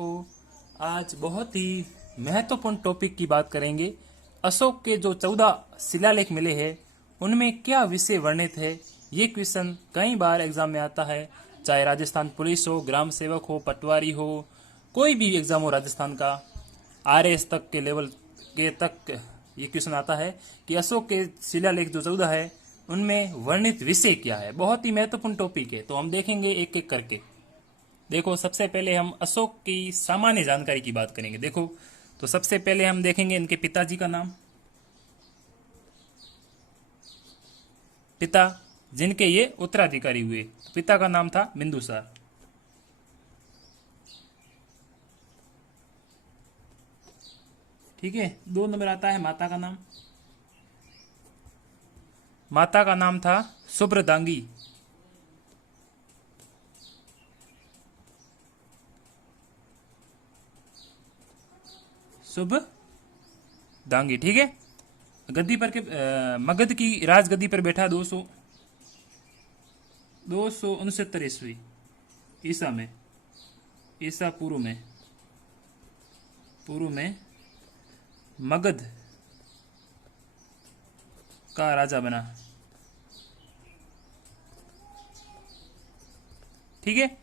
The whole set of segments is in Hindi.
तो आज बहुत ही महत्वपूर्ण टॉपिक की बात करेंगे। अशोक के जो 14 शिलालेख मिले हैं उनमें क्या विषय वर्णित है। ये क्वेश्चन कई बार एग्जाम में आता है, चाहे राजस्थान पुलिस हो, ग्राम सेवक हो, पटवारी हो, कोई भी एग्जाम हो राजस्थान का, आरएएस तक के लेवल के तक ये क्वेश्चन आता है कि अशोक के शिलालेख जो 14 है उनमें वर्णित विषय क्या है। बहुत ही महत्वपूर्ण टॉपिक है, तो हम देखेंगे एक एक करके। देखो, सबसे पहले हम अशोक की सामान्य जानकारी की बात करेंगे। देखो, तो सबसे पहले हम देखेंगे इनके पिताजी का नाम, पिता जिनके ये उत्तराधिकारी हुए, तो पिता का नाम था बिंदुसार। ठीक है। 2 नंबर आता है माता का नाम, माता का नाम था सुब्रदांगी। शुभ दांगी। ठीक है। गद्दी पर के मगध की राजगद्दी पर बैठा 269 ईस्वी ईसा में, ईसा पूर्व में मगध का राजा बना। ठीक है।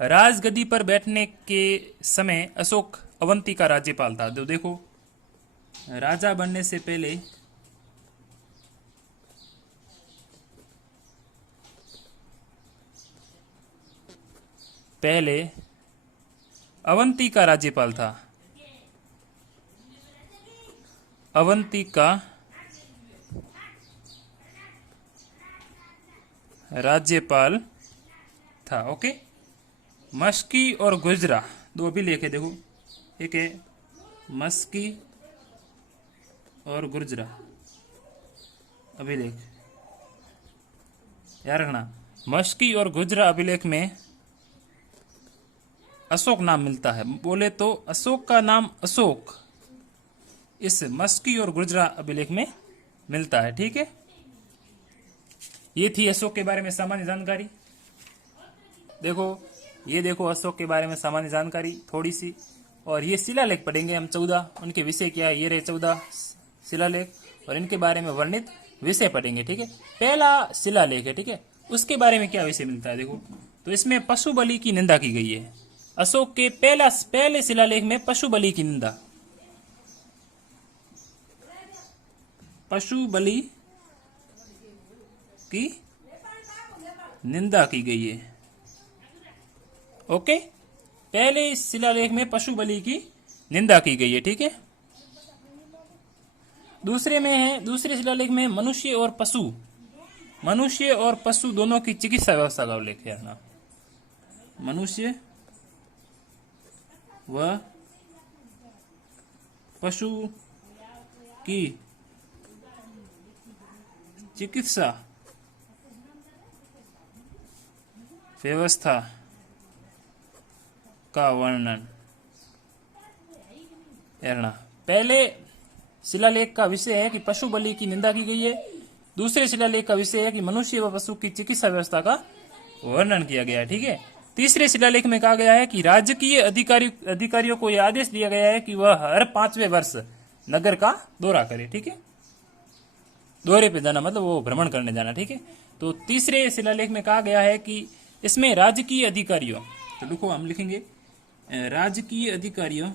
राजगद्दी पर बैठने के समय अशोक अवंती का राज्यपाल था। तो देखो, राजा बनने से पहले अवंती का राज्यपाल था, अवंती का राज्यपाल था। ओके। मस्की और गुजरा 2 अभिलेख है। देखो, एक है मस्की और गुर्जरा अभिलेख, याद रखना। मस्की और गुजरा अभिलेख में अशोक नाम मिलता है। बोले तो अशोक का नाम अशोक इस मस्की और गुर्जरा अभिलेख में मिलता है। ठीक है। ये थी अशोक के बारे में सामान्य जानकारी। देखो, ये देखो अशोक के बारे में सामान्य जानकारी थोड़ी सी, और ये शिलालेख पढ़ेंगे हम 14, उनके विषय क्या है। ये रहे 14 शिलालेख और इनके बारे में वर्णित विषय पढ़ेंगे। ठीक है। पहला शिलालेख है, ठीक है, उसके बारे में क्या विषय मिलता है। देखो, तो इसमें पशु बलि की निंदा की गई है। अशोक के पहले शिलालेख में पशु बलि की निंदा, पशु बलि की निंदा की गई है। ओके। पहले शिलालेख में पशु बलि की निंदा की गई है। ठीक है। दूसरे में है, दूसरे शिलालेख में मनुष्य और पशु दोनों की चिकित्सा व्यवस्था का उल्लेख है ना। मनुष्य व पशु की चिकित्सा व्यवस्था का वर्णन करना। पहले शिलालेख का विषय है कि पशु बलि की निंदा की गई है। दूसरे शिलालेख का विषय है कि मनुष्य व पशु की चिकित्सा व्यवस्था का वर्णन किया गया है। ठीक है। तीसरे शिलालेख में कहा गया है कि राजकीय अधिकारियों को यह आदेश दिया गया है कि वह हर 5वें वर्ष नगर का दौरा करे। ठीक है। दौरे पे जाना मतलब वो भ्रमण करने जाना। ठीक है। तो तीसरे शिलालेख में कहा गया है कि इसमें राजकीय अधिकारियों, तो देखो हम लिखेंगे राजकीय अधिकारियों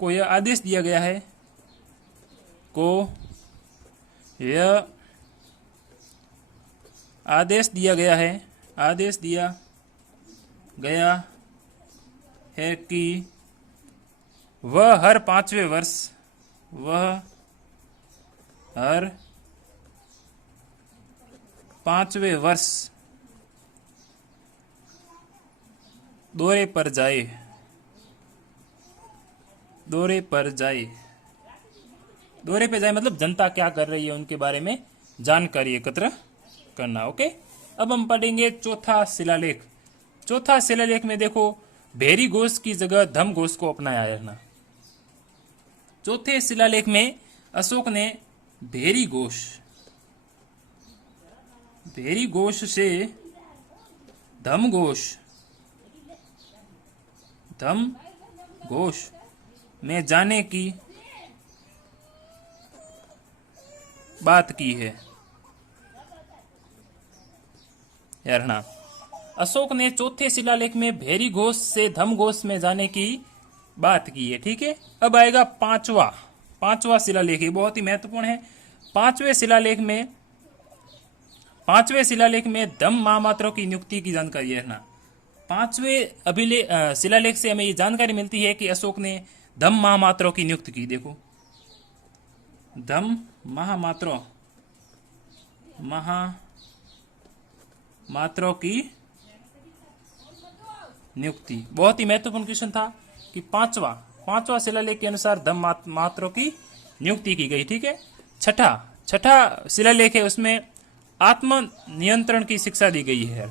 को यह आदेश दिया गया है कि वह हर 5वें वर्ष दौरे पर जाए। दौरे पे जाए मतलब जनता क्या कर रही है उनके बारे में जानकारी एकत्र करना। ओके। अब हम पढ़ेंगे चौथा शिलालेख। चौथा शिलालेख में देखो, भेरी घोष की जगह धम घोष को अपनाया है ना। चौथे शिलालेख में अशोक ने भेरी घोष से धम घोष में जाने की बात की है। यारना अशोक ने चौथे शिलालेख में भेरी घोष से धम घोष में जाने की बात की है। ठीक है, अब आएगा पांचवा शिलालेख, ये बहुत ही महत्वपूर्ण है। पांचवें शिलालेख में धम महामात्रों की नियुक्ति की जानकारी है ना। पांचवें शिलालेख से हमें ये जानकारी मिलती है कि अशोक ने धम महामात्रों की नियुक्ति की। देखो, धम महामात्रों की नियुक्ति बहुत ही महत्वपूर्ण क्वेश्चन था कि पांचवा शिलालेख के अनुसार धम मात्रों की नियुक्ति की गई। ठीक है, छठा शिलालेख है, उसमें आत्म नियंत्रण की शिक्षा दी गई है।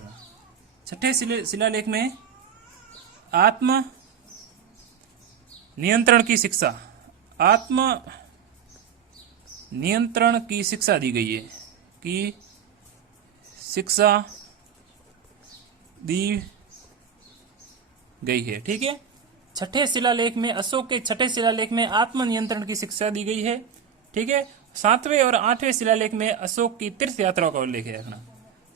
छठे शिलालेख में आत्म नियंत्रण की शिक्षा दी गई है कि शिक्षा दी गई है। ठीक है, छठे शिलालेख में अशोक के छठे शिलालेख में आत्म नियंत्रण की शिक्षा दी गई है। ठीक है, सातवें और आठवें शिलालेख में अशोक की तीर्थ यात्रा का उल्लेख है।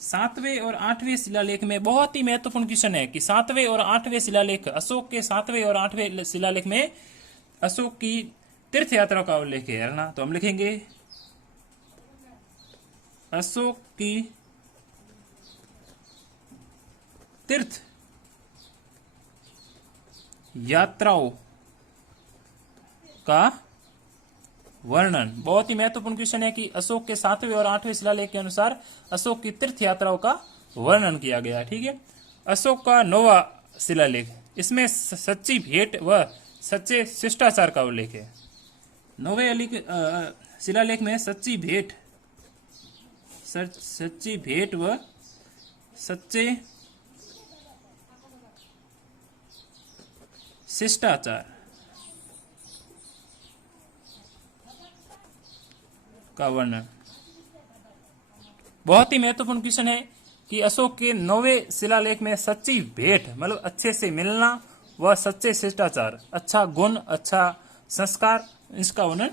सातवें और आठवें शिलालेख में बहुत ही महत्वपूर्ण क्वेश्चन है कि सातवें और आठवें शिलालेख, अशोक के सातवें और आठवें शिलालेख में अशोक की तीर्थ यात्रा का उल्लेख है ना। तो हम लिखेंगे अशोक की तीर्थ यात्राओं का वर्णन। बहुत ही महत्वपूर्ण क्वेश्चन है कि अशोक के सातवें और आठवें शिलालेख के अनुसार अशोक की तीर्थ यात्राओं का वर्णन किया गया। ठीक है, अशोक का 9वां शिलालेख, इसमें सच्ची भेंट व सच्चे शिष्टाचार का उल्लेख है। 9वें शिलालेख में सच्ची भेंट व सच्चे शिष्टाचार का वर्णन। बहुत ही महत्वपूर्ण क्वेश्चन है कि अशोक के 9वें शिलालेख में सच्ची भेंट मतलब अच्छे से मिलना व सच्चे शिष्टाचार, अच्छा गुण, अच्छा संस्कार, इसका वर्णन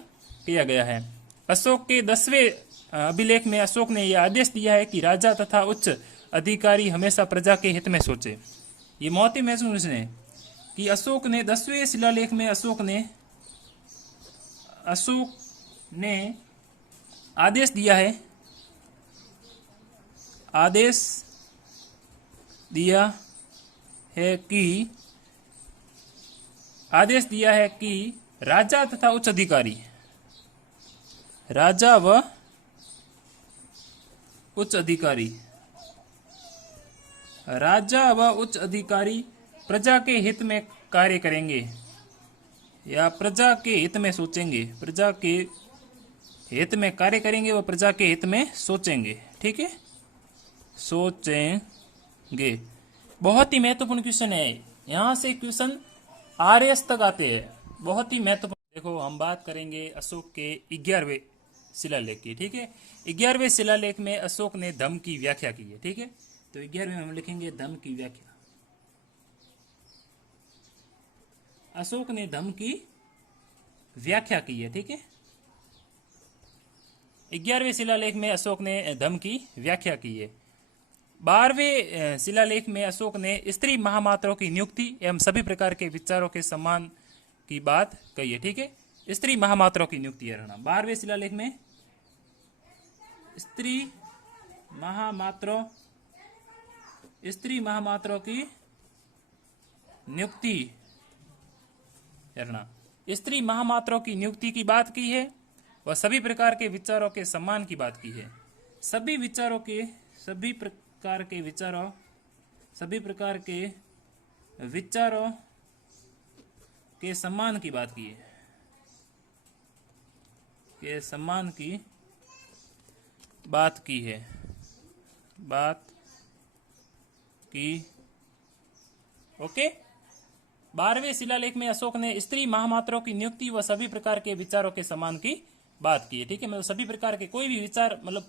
किया गया है। अशोक के 10वें अभिलेख में अशोक ने यह आदेश दिया है कि राजा तथा उच्च अधिकारी हमेशा प्रजा के हित में सोचे। ये बहुत ही महत्वपूर्ण क्वेश्चन है कि अशोक ने 10वें शिलालेख में अशोक ने आदेश दिया है कि राजा तथा उच्च अधिकारी, राजा व उच्च अधिकारी प्रजा के हित में कार्य करेंगे या प्रजा के हित में सोचेंगे, प्रजा के हित में कार्य करेंगे व प्रजा के हित में सोचेंगे। ठीक है, सोचेंगे बहुत ही महत्वपूर्ण क्वेश्चन है। यहां से क्वेश्चन आरएस तक आते हैं, बहुत ही महत्वपूर्ण। देखो, हम बात करेंगे अशोक के 11वें शिलालेख की। ठीक है, 11वें शिलालेख में अशोक ने धम की व्याख्या की है। ठीक है, तो 11वें में हम लिखेंगे धम की व्याख्या। अशोक ने धम की व्याख्या की है। ठीक है, 11वें शिलालेख में अशोक ने धम की व्याख्या की है। 12वें शिलालेख में अशोक ने स्त्री महामात्रों की नियुक्ति एवं सभी प्रकार के विचारों के सम्मान की बात कही है। ठीक है, स्त्री महामात्रों की नियुक्ति है। 12वें शिलालेख में स्त्री महामात्रों की नियुक्ति, स्त्री महामात्रों की नियुक्ति की बात की है वह सभी प्रकार के विचारों के सम्मान की बात की है। सभी प्रकार के विचारों के सम्मान की बात की है, के सम्मान की बात की। ओके, 12वें शिलालेख में अशोक ने स्त्री महामात्रों की नियुक्ति व सभी प्रकार के विचारों के सम्मान की बात की है। ठीक है, मतलब सभी प्रकार के कोई भी विचार, मतलब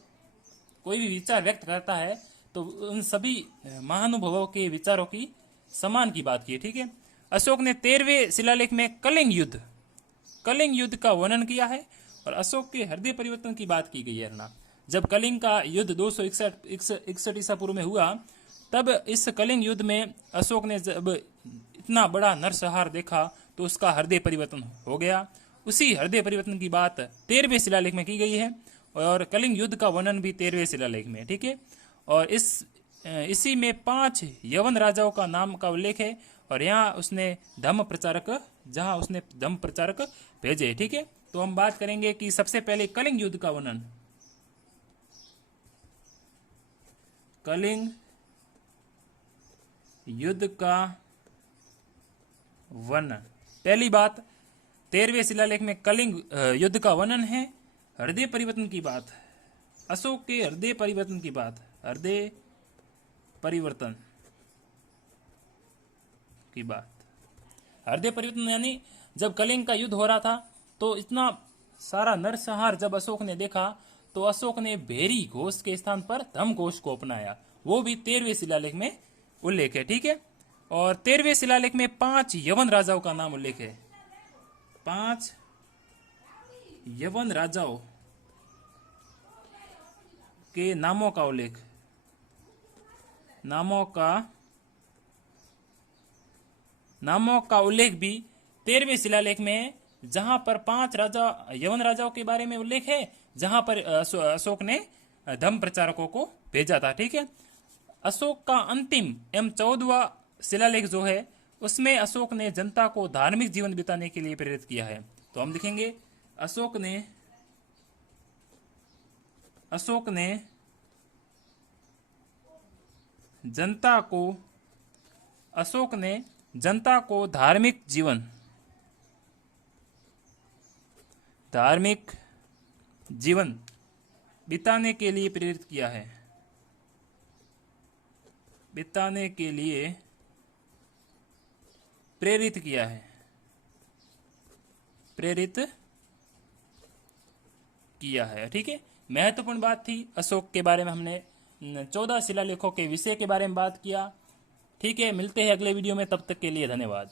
कोई भी विचार व्यक्त करता है तो उन सभी महानुभवों के विचारों की समान की बात की है। ठीक है, अशोक ने 13वें शिलालेख में कलिंग युद्ध का वर्णन किया है और अशोक के हृदय परिवर्तन की बात की गई है ना। जब कलिंग का युद्ध 261 ईसा पूर्व में हुआ, तब इस कलिंग युद्ध में अशोक ने जब इतना बड़ा नरसंहार देखा तो उसका हृदय परिवर्तन हो गया। उसी हृदय परिवर्तन की बात 13वें शिलालेख में की गई है और कलिंग युद्ध का वर्णन भी 13वें शिलालेख में। ठीक है, और इसी में 5 यवन राजाओं का नाम का उल्लेख है और यहाँ उसने धम्म प्रचारक भेजे। ठीक है, तो हम बात करेंगे कि सबसे पहले कलिंग युद्ध का वर्णन। कलिंग युद्ध का वर्णन, पहली बात 13वें शिलालेख में कलिंग युद्ध का वर्णन है। हृदय परिवर्तन की बात, अशोक के हृदय परिवर्तन की बात, हृदय परिवर्तन यानी जब कलिंग का युद्ध हो रहा था तो इतना सारा नरसंहार जब अशोक ने देखा तो अशोक ने भेरी घोष के स्थान पर धम्म घोष को अपनाया। वो भी 13वें शिलालेख में उल्लेख है। ठीक है, और 13वें शिलालेख में 5 यवन राजाओं का नाम उल्लेख है। 5 यवन राजाओं के नामों का उल्लेख, नामों का उल्लेख भी 13वें शिलालेख में है, जहां पर 5 यवन राजाओं के बारे में उल्लेख है, जहां पर अशोक ने धम्म प्रचारकों को भेजा था। ठीक है, अशोक का अंतिम एवं 14वां शिलालेख जो है उसमें अशोक ने जनता को धार्मिक जीवन बिताने के लिए प्रेरित किया है। तो हम लिखेंगे अशोक ने जनता को धार्मिक जीवन बिताने के लिए प्रेरित किया है। ठीक है, महत्वपूर्ण बात थी अशोक के बारे में, हमने 14 शिलालेखों के विषय के बारे में बात किया। ठीक है, मिलते हैं अगले वीडियो में, तब तक के लिए धन्यवाद।